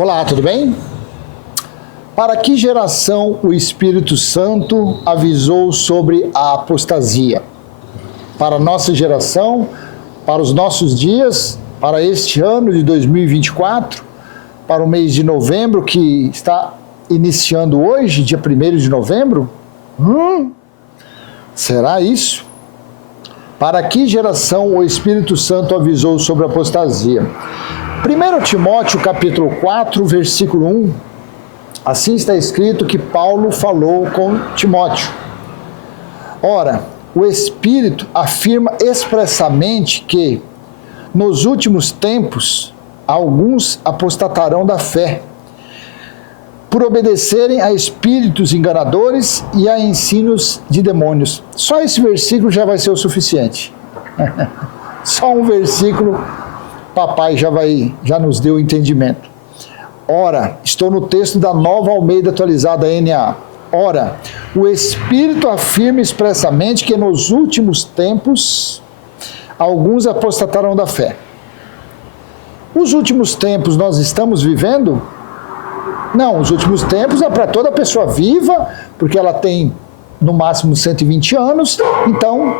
Olá, tudo bem? Para que geração o Espírito Santo avisou sobre a apostasia? Para a nossa geração, para os nossos dias, para este ano de 2024, para o mês de novembro que está iniciando hoje, dia 1º de novembro? Será isso? Para que geração o Espírito Santo avisou sobre a apostasia? 1 Timóteo capítulo 4, versículo 1, assim está escrito que Paulo falou com Timóteo. Ora, o Espírito afirma expressamente que, nos últimos tempos, alguns apostatarão da fé, por obedecerem a espíritos enganadores e a ensinos de demônios. Só esse versículo já vai ser o suficiente. Só um versículo, papai já nos deu entendimento. Ora, estou no texto da Nova Almeida Atualizada, NA. Ora, o Espírito afirma expressamente que nos últimos tempos, alguns apostatarão da fé. Os últimos tempos nós estamos vivendo? Não, os últimos tempos é para toda pessoa viva, porque ela tem no máximo 120 anos, então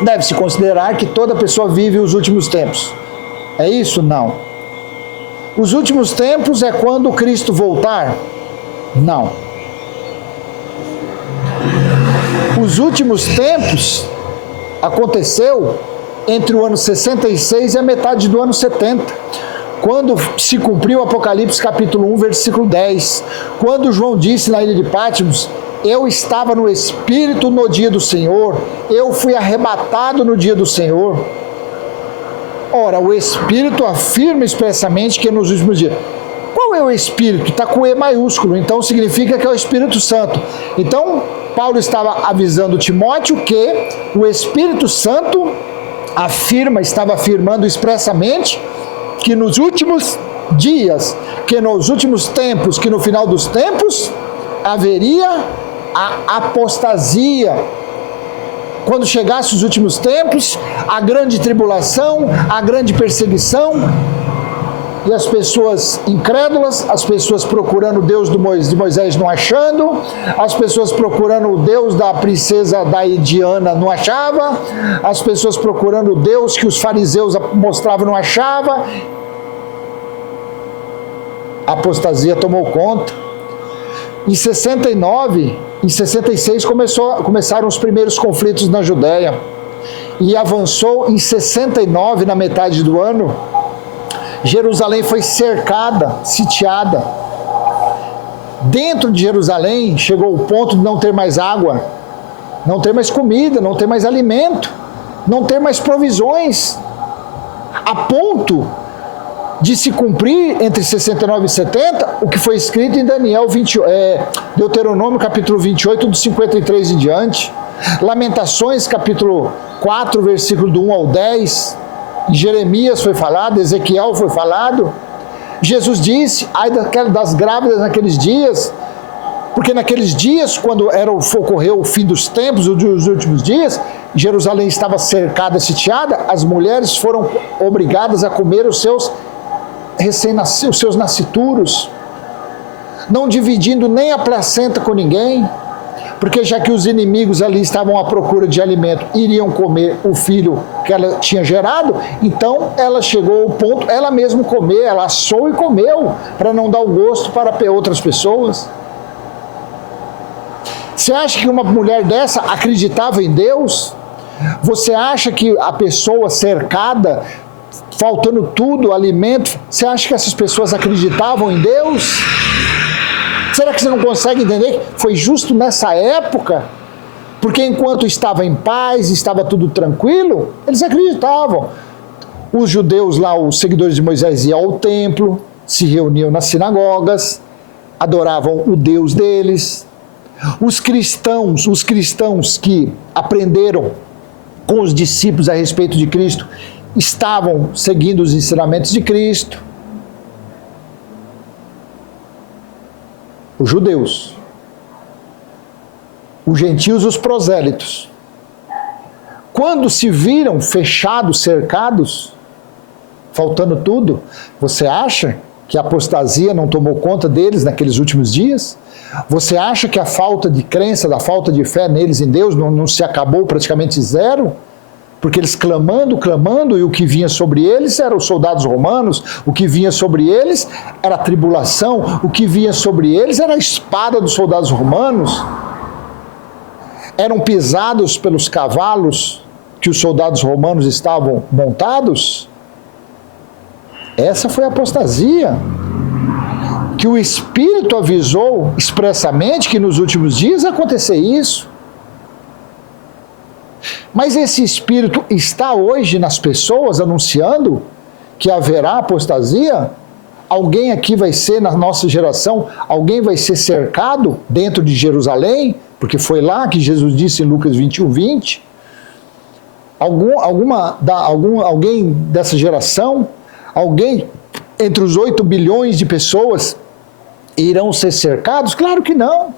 deve-se considerar que toda pessoa vive os últimos tempos. É isso? Não. Os últimos tempos é quando Cristo voltar? Não. Os últimos tempos aconteceu entre o ano 66 e a metade do ano 70. Quando se cumpriu o Apocalipse capítulo 1, versículo 10, quando João disse na ilha de Patmos, eu estava no Espírito no dia do Senhor, eu fui arrebatado no dia do Senhor. Ora, o Espírito afirma expressamente que nos últimos dias. Qual é o Espírito? Está com E maiúsculo, então significa que é o Espírito Santo. Então, Paulo estava avisando Timóteo que o Espírito Santo estava afirmando expressamente que nos últimos dias, que nos últimos tempos, que no final dos tempos, haveria a apostasia. Quando chegasse os últimos tempos, a grande tribulação, a grande perseguição, e as pessoas incrédulas, as pessoas procurando o Deus de Moisés não achando, as pessoas procurando o Deus da princesa da Diana não achava, as pessoas procurando o Deus que os fariseus mostravam não achava. A apostasia tomou conta. Em 69, em 66 começaram os primeiros conflitos na Judéia e avançou em 69, na metade do ano. Jerusalém foi cercada, sitiada. Dentro de Jerusalém chegou o ponto de não ter mais água, não ter mais comida, não ter mais alimento, não ter mais provisões, a ponto de se cumprir entre 69 e 70 o que foi escrito em Deuteronômio capítulo 28, do 53 em diante, Lamentações capítulo 4, versículo do 1 ao 10, Jeremias foi falado, Ezequiel foi falado. Jesus disse, ai das grávidas naqueles dias, porque naqueles dias, quando ocorreu o fim dos tempos, os últimos dias, Jerusalém estava cercada, sitiada, as mulheres foram obrigadas a comer os seus recém-nascidos, os seus nascituros, não dividindo nem a placenta com ninguém, porque já que os inimigos ali estavam à procura de alimento, iriam comer o filho que ela tinha gerado, então ela chegou ao ponto, ela mesma comer, ela assou e comeu, para não dar o gosto para outras pessoas. Você acha que uma mulher dessa acreditava em Deus? Você acha que a pessoa cercada, faltando tudo, alimento, você acha que essas pessoas acreditavam em Deus? Será que você não consegue entender que foi justo nessa época? Porque enquanto estava em paz, estava tudo tranquilo, eles acreditavam. Os judeus lá, os seguidores de Moisés, iam ao templo, se reuniam nas sinagogas, adoravam o Deus deles. Os cristãos que aprenderam com os discípulos a respeito de Cristo, estavam seguindo os ensinamentos de Cristo. Os judeus, os gentios, os prosélitos, quando se viram fechados, cercados, faltando tudo, você acha que a apostasia não tomou conta deles naqueles últimos dias? Você acha que a falta de crença, da falta de fé neles em Deus não se acabou praticamente zero? Porque eles clamando, e o que vinha sobre eles eram os soldados romanos, o que vinha sobre eles era a tribulação, o que vinha sobre eles era a espada dos soldados romanos. Eram pisados pelos cavalos que os soldados romanos estavam montados. Essa foi a apostasia, que o Espírito avisou expressamente que nos últimos dias ia acontecer isso. Mas esse Espírito está hoje nas pessoas anunciando que haverá apostasia? Alguém aqui vai ser, na nossa geração, alguém vai ser cercado dentro de Jerusalém? Porque foi lá que Jesus disse em Lucas 21:20. Alguém dessa geração, alguém entre os 8 bilhões de pessoas irão ser cercados? Claro que não.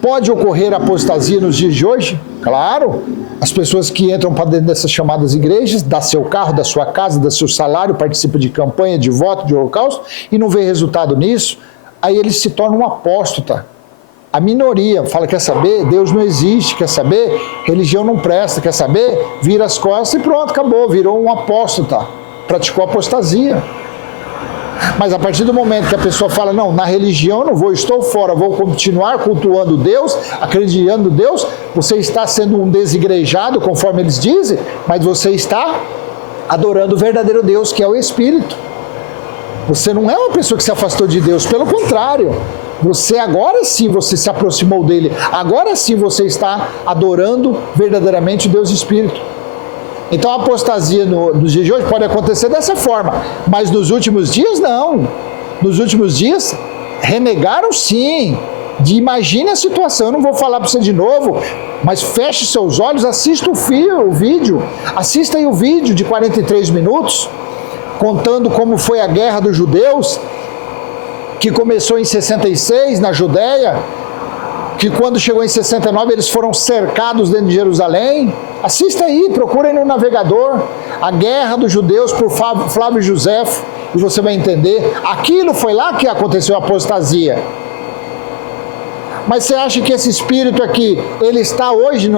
Pode ocorrer apostasia nos dias de hoje? Claro. As pessoas que entram para dentro dessas chamadas igrejas, dá seu carro, da sua casa, dá seu salário, participa de campanha, de voto, de holocausto, e não vê resultado nisso, aí ele se torna um apóstata. A minoria fala, quer saber? Deus não existe, quer saber? Religião não presta, quer saber? Vira as costas e pronto, acabou, virou um apóstata, praticou apostasia. Mas a partir do momento que a pessoa fala, não, na religião eu não vou, estou fora, vou continuar cultuando Deus, acreditando em Deus, você está sendo um desigrejado, conforme eles dizem, mas você está adorando o verdadeiro Deus, que é o Espírito. Você não é uma pessoa que se afastou de Deus, pelo contrário, você agora sim você se aproximou dele, agora sim você está adorando verdadeiramente o Deus Espírito. Então a apostasia nos dias de hoje pode acontecer dessa forma, mas nos últimos dias não. Nos últimos dias renegaram sim. Imagine a situação, eu não vou falar para você de novo, mas feche seus olhos, assista o vídeo, assista aí o vídeo de 43 minutos, contando como foi a guerra dos judeus, que começou em 66 na Judéia, que quando chegou em 69 eles foram cercados dentro de Jerusalém. Assista aí, procurem no navegador, a guerra dos judeus por Flávio Josefo, e você vai entender. Aquilo foi lá que aconteceu a apostasia. Mas você acha que esse Espírito aqui, ele está hoje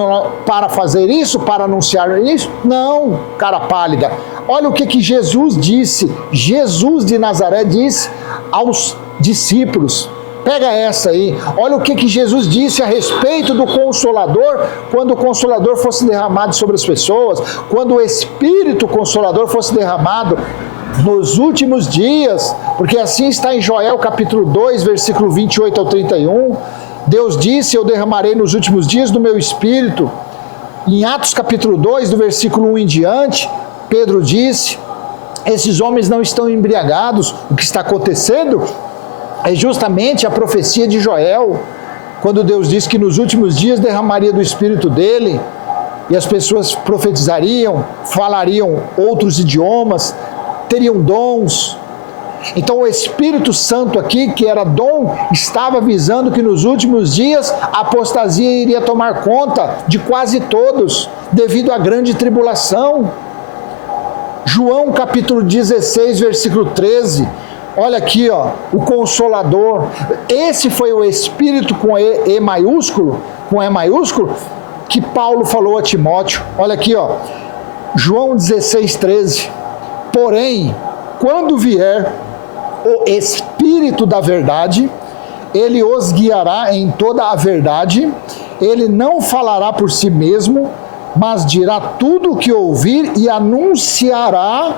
para fazer isso, para anunciar isso? Não, cara pálida. Olha o que Jesus disse, Jesus de Nazaré disse aos discípulos. Pega essa aí, olha o que Jesus disse a respeito do Consolador, quando o Consolador fosse derramado sobre as pessoas, quando o Espírito Consolador fosse derramado nos últimos dias, porque assim está em Joel capítulo 2, versículo 28 ao 31, Deus disse, eu derramarei nos últimos dias do meu Espírito. Em Atos capítulo 2, do versículo 1 em diante, Pedro disse, esses homens não estão embriagados, o que está acontecendo é justamente a profecia de Joel, quando Deus disse que nos últimos dias derramaria do Espírito dele, e as pessoas profetizariam, falariam outros idiomas, teriam dons. Então o Espírito Santo aqui, que era dom, estava avisando que nos últimos dias a apostasia iria tomar conta de quase todos, devido à grande tribulação. João capítulo 16, versículo 13, olha aqui, ó, o Consolador. Esse foi o Espírito com E maiúsculo, que Paulo falou a Timóteo. Olha aqui, ó, João 16, 13. Porém, quando vier o Espírito da verdade, ele os guiará em toda a verdade, ele não falará por si mesmo, mas dirá tudo o que ouvir e anunciará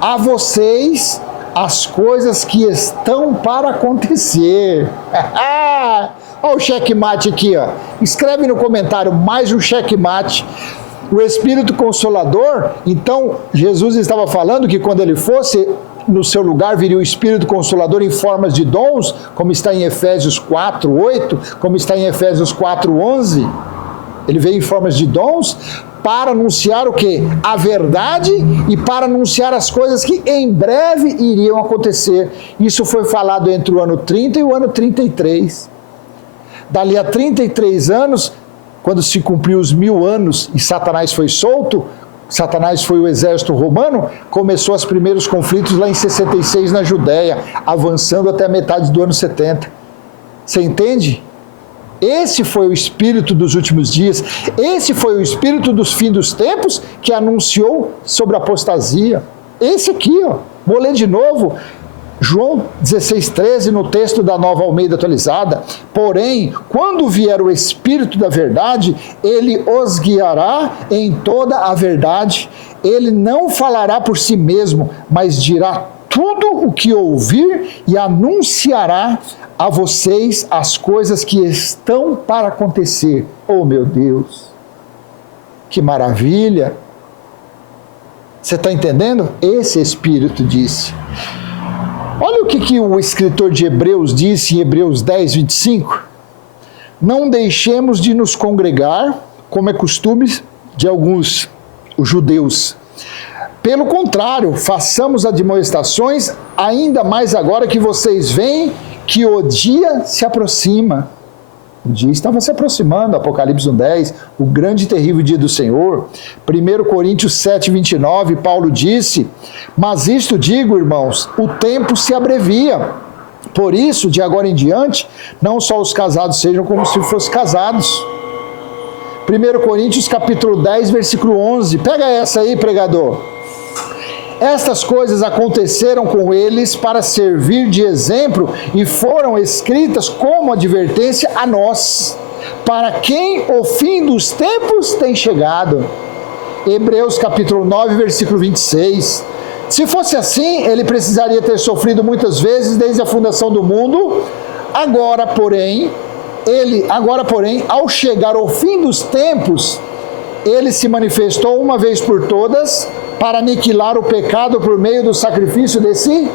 a vocês as coisas que estão para acontecer. Olha o checkmate aqui, ó. Escreve no comentário mais um checkmate. O Espírito Consolador, então Jesus estava falando que quando ele fosse, no seu lugar viria o Espírito Consolador em formas de dons, como está em Efésios 4, 8, como está em Efésios 4, 11. Ele veio em formas de dons para anunciar o quê? A verdade e para anunciar as coisas que em breve iriam acontecer. Isso foi falado entre o ano 30 e o ano 33. Dali a 33 anos, quando se cumpriu os 1000 anos e Satanás foi solto, Satanás foi o exército romano, começou os primeiros conflitos lá em 66 na Judéia, avançando até a metade do ano 70. Você entende? Esse foi o espírito dos últimos dias, esse foi o espírito dos fins dos tempos que anunciou sobre a apostasia. Esse aqui, ó, vou ler de novo, João 16,13, no texto da Nova Almeida Atualizada. Porém, quando vier o Espírito da verdade, ele os guiará em toda a verdade. Ele não falará por si mesmo, mas dirá tudo o que ouvir e anunciará a vocês as coisas que estão para acontecer. Oh, meu Deus! Que maravilha! Você está entendendo? Esse Espírito disse. Olha o que o escritor de Hebreus disse em Hebreus 10, 25. Não deixemos de nos congregar, como é costume de alguns os judeus. Pelo contrário, façamos admoestações, ainda mais agora que vocês veem que o dia se aproxima. O dia estava se aproximando, Apocalipse 1:10, o grande e terrível dia do Senhor. 1 Coríntios 7:29, Paulo disse: mas isto digo, irmãos, o tempo se abrevia. Por isso, de agora em diante, não só os casados sejam como se fossem casados. 1 Coríntios capítulo 10, versículo 11. Pega essa aí, pregador. Estas coisas aconteceram com eles para servir de exemplo e foram escritas como advertência a nós, para quem o fim dos tempos tem chegado. Hebreus capítulo 9, versículo 26. Se fosse assim, ele precisaria ter sofrido muitas vezes desde a fundação do mundo. Agora, porém, ao chegar ao fim dos tempos, ele se manifestou uma vez por todas para aniquilar o pecado por meio do sacrifício de si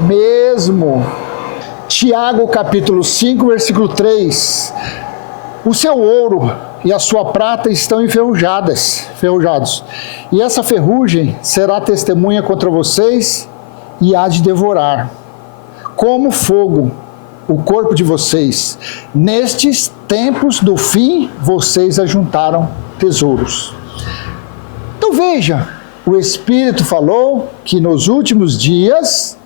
mesmo. Tiago capítulo 5, versículo 3. O seu ouro e a sua prata estão enferrujados, e essa ferrugem será testemunha contra vocês e há de devorar, como fogo, o corpo de vocês. Nestes tempos do fim, vocês ajuntaram tesouros. Então veja, o Espírito falou que nos últimos dias,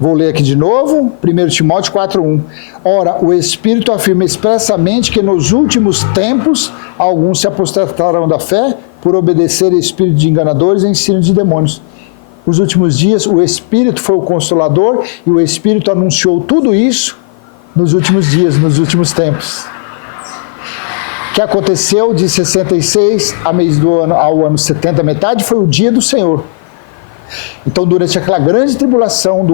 vou ler aqui de novo, 1 Timóteo 4:1. Ora, o Espírito afirma expressamente que nos últimos tempos alguns se apostatarão da fé por obedecer a espírito de enganadores e ensino de demônios. Nos últimos dias, o Espírito foi o Consolador e o Espírito anunciou tudo isso nos últimos dias, nos últimos tempos. O que aconteceu de 66 ao ano 70, metade, foi o dia do Senhor. Então, durante aquela grande tribulação,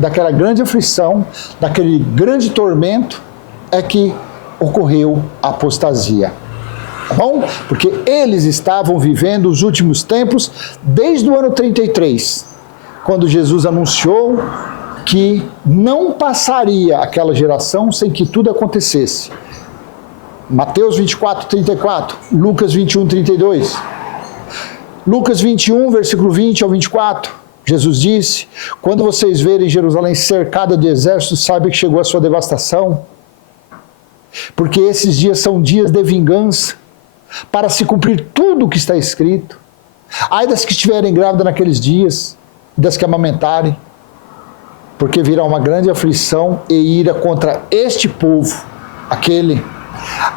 daquela grande aflição, daquele grande tormento, é que ocorreu a apostasia. Tá bom? Porque eles estavam vivendo os últimos tempos desde o ano 33, quando Jesus anunciou que não passaria aquela geração sem que tudo acontecesse. Mateus 24, 34, Lucas 21, 32. Lucas 21, versículo 20 ao 24, Jesus disse: quando vocês verem Jerusalém cercada de exércitos, saibam que chegou a sua devastação, porque esses dias são dias de vingança, para se cumprir tudo o que está escrito. Ai das que estiverem grávidas naqueles dias, das que amamentarem, porque virá uma grande aflição e ira contra este povo,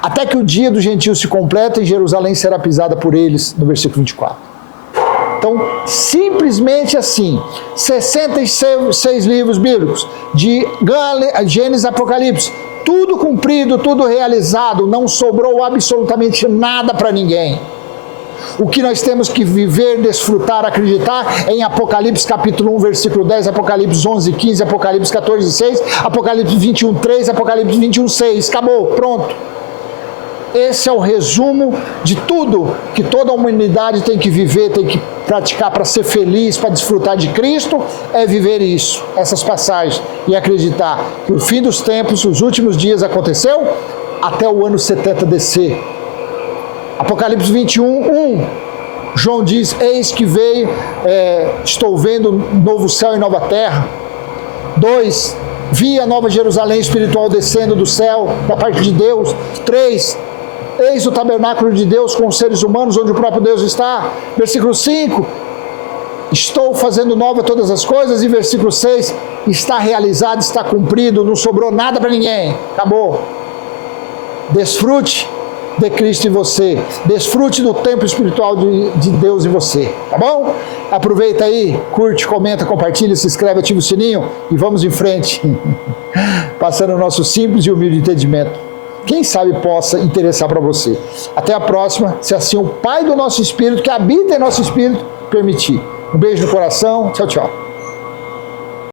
até que o dia do gentio se completa e Jerusalém será pisada por eles, no versículo 24. Então, simplesmente assim, 66 livros bíblicos, de Gênesis a Apocalipse, tudo cumprido, tudo realizado, não sobrou absolutamente nada para ninguém. O que nós temos que viver, desfrutar, acreditar é em Apocalipse capítulo 1, versículo 10, Apocalipse 11, 15, Apocalipse 14, 6, Apocalipse 21, 3, Apocalipse 21, 6. Acabou, pronto. Esse é o resumo de tudo que toda a humanidade tem que viver, tem que praticar para ser feliz, para desfrutar de Cristo, é viver isso, essas passagens, e acreditar que o fim dos tempos, os últimos dias aconteceu, até o ano 70 descer. Apocalipse 21, 1, João diz: eis que veio, estou vendo novo céu e nova terra. 2, vi a nova Jerusalém espiritual descendo do céu, da parte de Deus. 3, Eis o tabernáculo de Deus com os seres humanos, onde o próprio Deus está. Versículo 5, estou fazendo nova todas as coisas. E versículo 6, está realizado, está cumprido, não sobrou nada para ninguém, acabou. Desfrute de Cristo em você, desfrute do templo espiritual de Deus em você, tá bom? Aproveita aí, curte, comenta, compartilha, se inscreve, ativa o sininho e vamos em frente, passando o nosso simples e humilde entendimento. Quem sabe possa interessar para você. Até a próxima, se assim o Pai do nosso Espírito, que habita em nosso Espírito, permitir. Um beijo no coração, tchau, tchau.